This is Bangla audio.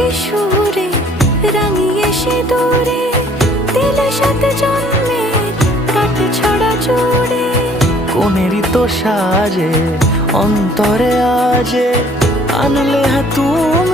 রে সুরে রাঙিয়ে সে দূরে দিলে সাথে জন্মে কাটে ছড়া জুড়ে কোনেরই তো সাজে অন্তরে আজে আনলে হ্যাঁ তুই